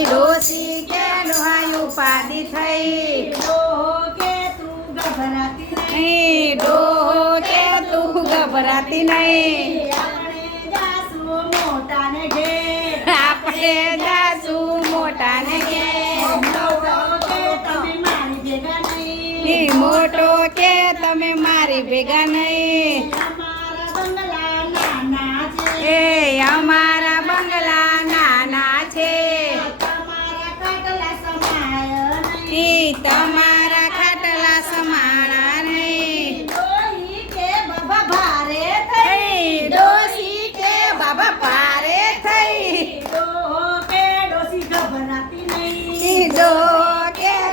ડોસી કે ડોહાઈ ઉપાધિ થઈ ડોહો કે તું ગભરાતી નહીં ડોહો કે તું ગભરાતી નહીં. તમે મારી ભેગા નહીં. એ, અમારા બંગલા નાના છે. તમારા ખાટલા સમાણા નહીં. થઈ ડોસી કે ભારે થઈ.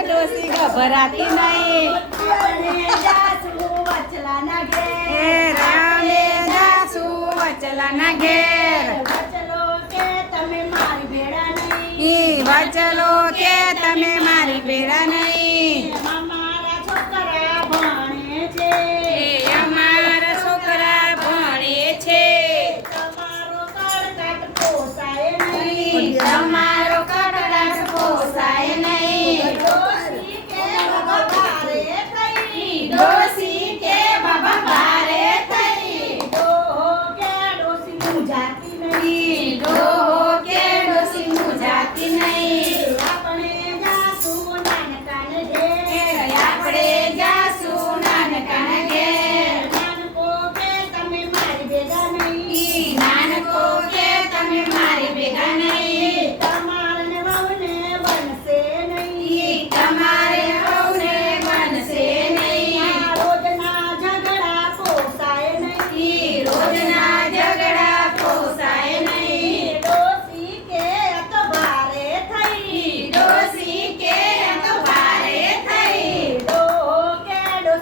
ડોસી ગભરાતી નહીં. વાચલાના ઘેર. વાચલો કે તમે મારી ભેડા નહીં વાચલો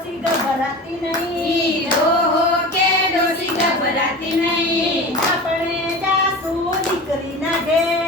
ડોસી ગભરાતી નહીં. હીરો હો કે ડોસી ગભરાતી નહીં. આપણે જાસુ દીકરી ના ઘેર.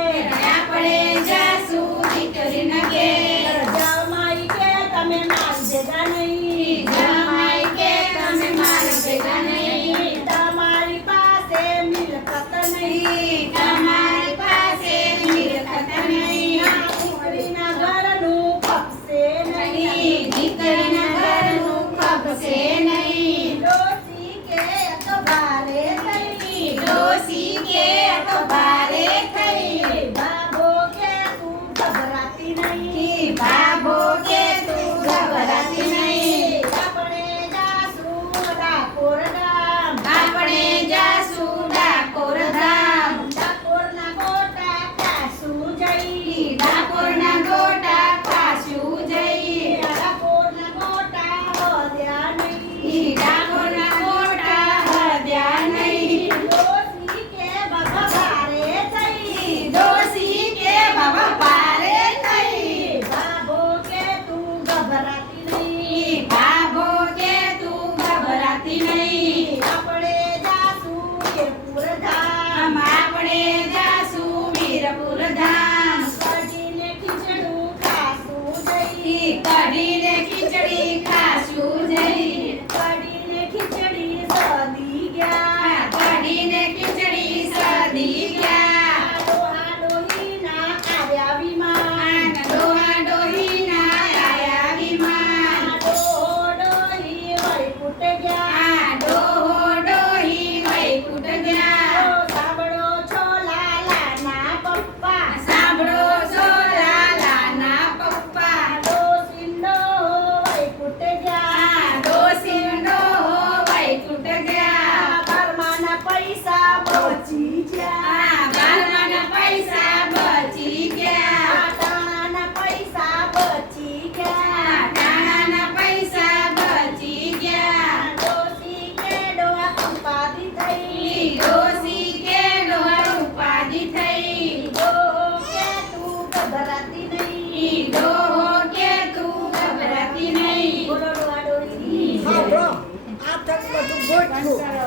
Cool.